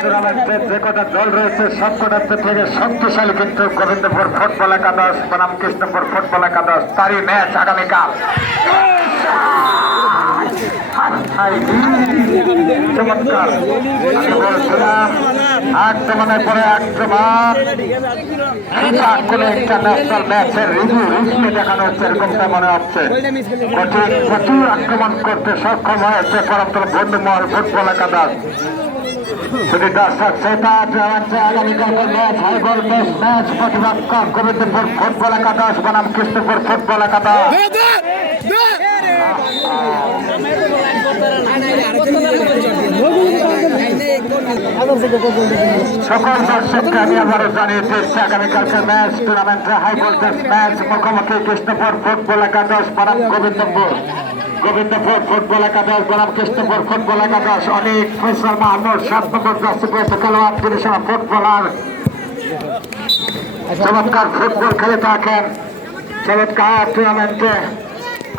টুর্নামেন্টের যে কটা দল রয়েছে সব কটার থেকে শক্তিশালী কিন্তু গোবিন্দপুর ফুটবল একাদশ বনাম কৃষ্ণপুর ফুটবল একাদশ, তারই ম্যাচ আগামীকাল। চমৎকার আক্রমণের পরে আক্রমণ, ইন্টারন্যাশনাল ম্যাচের রিভিউ দেখানো হচ্ছে, এরকমটা মনে হচ্ছে। প্রচুর আক্রমণ করতে সক্ষম হয়েছে পরমতল বন্ধুমহল ফুটবল একাদশ। শুধু দর্শক সেটা আগামীকাল ম্যাচ হাইগোল ম্যাচ প্রতিপক্ষ গোবিন্দপুর ফুটবল একাদশ বনাম কৃষ্ণপুর ফুটবল একাদশ। সকল দর্শককে আমি আবারও জানিয়ে দিচ্ছি আগামীকালকের ম্যাচ টুর্নামেন্টের হাই ভোল্টেজ ম্যাচ মুখোমুখি কৃষ্ণপুর ফুটবল একাদশ বনাম গোবিন্দপুর ফুটবল একাদশ বনাম কৃষ্ণপুর ফুটবল একাদশ। অনেক ফয়সাল মাহমুদ 7 নম্বর জার্সি পড়েছে খেলোয়াড়, তিনি সব ফুটবলার, চমৎকার ফুটবল খেলে থাকেন। চমৎকার টুর্নামেন্টে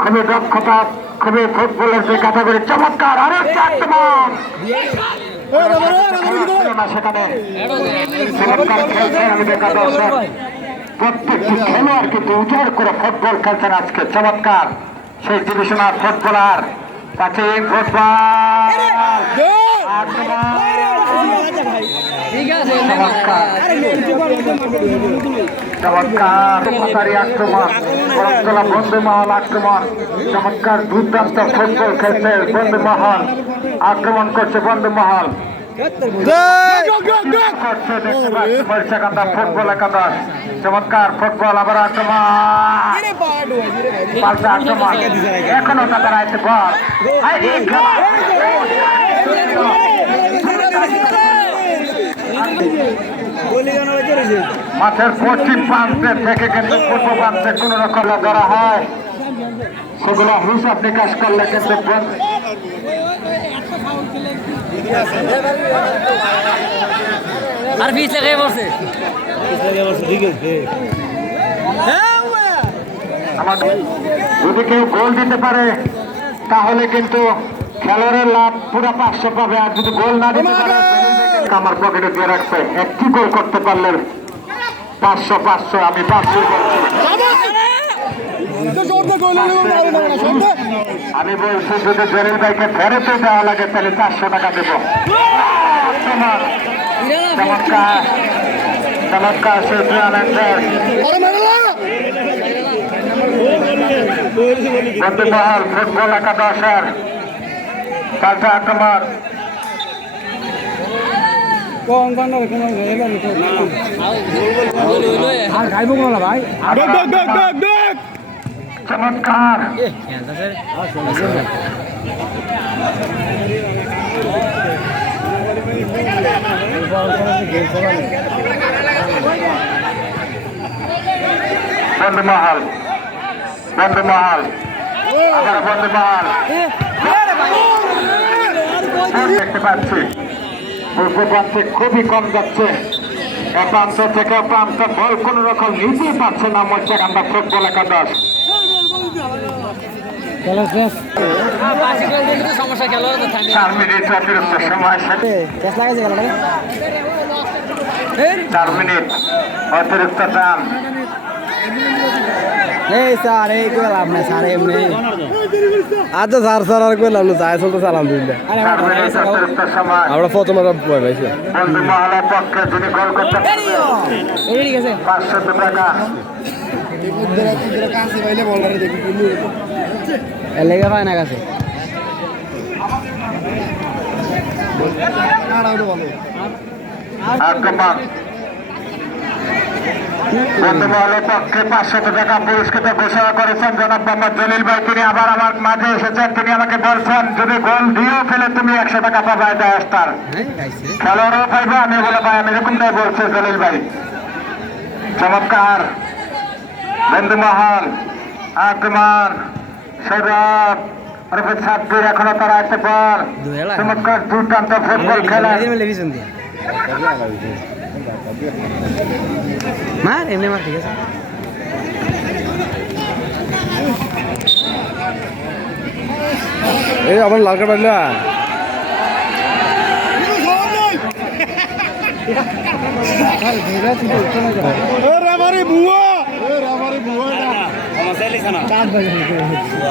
খুবই দক্ষতা, খুবই ফুটবলের যে ক্যাটাগরি, চমৎকার আরেকটি আক্রমণ সেখানে চমৎকার খেলছেন। আমি দেখা দর্শক প্রত্যেকটি খেলোয়াড় কিন্তু উজাড় করে ফুটবল খেলছেন আজকে। চমৎকার সেই ডিভিশনাল ফুটবলার প্রাচীন ফুটবল চমৎকার আক্রমণ, বরমতলা বন্ধুমহল আক্রমণ, চমৎকার দুর্দান্ত ফুটবল খেলছে বন্ধুমহল, আক্রমণ করছে বন্ধুমহল, ফুটবল একাদশ। চমৎকার ফুটবল, আবার আক্রমণ, আক্রমণ এখনো তাদের আইতে বল। মাঠের পশ্চিম প্রান্তে থেকে কিন্তু পূর্ব প্রান্তে কোন রকম ধরা হয়, সেগুলো হিসাব নিকাশ করলে কিন্তু আর পিছ লাগাই বসে যদি কেউ গোল দিতে পারে তাহলে কিন্তু খেলোয়াড়ের লাভ পুরো 500 পাবে, আর যদি গোল না দিতে পারে আমার পকেটে দিয়ে রাখছে। একটি গোল করতে পারলে 500 আমি 500 আমি বলছি যদি জলিল ভাইকে ফেরতে দেওয়া লাগে তাহলে 400 টাকা দেব। চমৎকার চমৎকার সেই টুর্নামেন্টের বন্ধুমহল ফুটবল একাদশের পাল্টা আক্রমণ, চমৎকার বন্ধুমহল আবার বন্ধুমহল দেখতে পাচ্ছি পূর্ব প্রান্তে খুবই কম যাচ্ছে, এ প্রান্ত থেকে প্রান্ত বল কোন রকম নিতেই পারছে না মৎস্যকান্দা ফুটবল একাদশ। সমস্যা খেলো 4 মিনিট অতিরিক্ত সময়, 4 মিনিট অতিরিক্ত টাইম। এই স্যার এই কইলাম না স্যার এমনি আচ্ছা স্যার স্যার আর কইলাম না যাই চলতে সালাম দিন আমরা প্রথমে ভয় পাইছি বন্ধুমহলের পক্ষে যিনি গোল করতে পারবেন 500 টাকা। লেগে পায় না কাছে আক্রমণ বন্ধুমহলের পক্ষে 500 টাকা পুরস্কৃত ঘোষণা করেছেন জনাব মোহাম্মদ জলিল ভাই। তিনি আবার আমার মাঝে এসেছেন, তিনি আমাকে বলছেন যদি গোল দিয়েও ফেলে তুমি 100 টাকা পাবা, এটা স্টার খেলোয়াড়ও পাইবে। আমি বলে ভাই আমি এরকমটাই বলছে জলিল ভাই। চমৎকার বন্ধুমহল আক্রমণ, সৌরভ সাব্বির এখনো তারা একটা বল, চমৎকার দুর্দান্ত ফুটবল খেলা। মার এমনি মার ঠিক আছে। এই আমার লাল কার্ড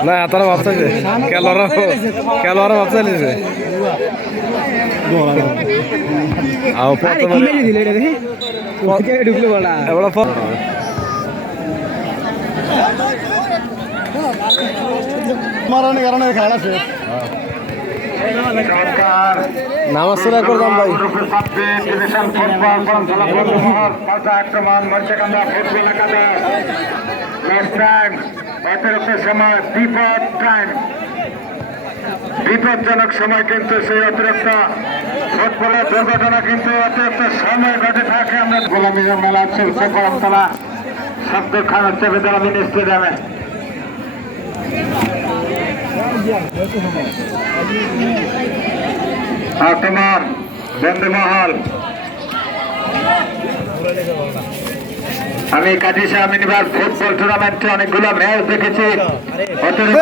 না তারা ভাবছে খেলোয়াড়রা ভাবছে মারানি কারণে খেলা আছে নামাজ করতাম ভাই ডিভিশন ফুটবল খেলা বন্ধুমহল পাল্টা আক্রমণ মঞ্চকান্দা ফুটবল একাদশ লাস্ট টাইম অতিরিক্ত সময় বিপদ টাইম বিপজ্জনক সময় কিন্তু সেই অতিরিক্ত ফুটবলের দুর্ঘটনা কিন্তু অতিরিক্ত সময় ঘটে থাকে আমরা গোলামীর মেলা চলছে গরমতলা শব্দ খান হচ্ছে বিদ্যালয় মিনি স্টেডিয়ামে আক্রমণ বন্ধুমহল আমি কাজী শাহ মিনিবার ফুটবল টুর্নামেন্টে অনেকগুলো ম্যাচ দেখেছি অতিরিক্ত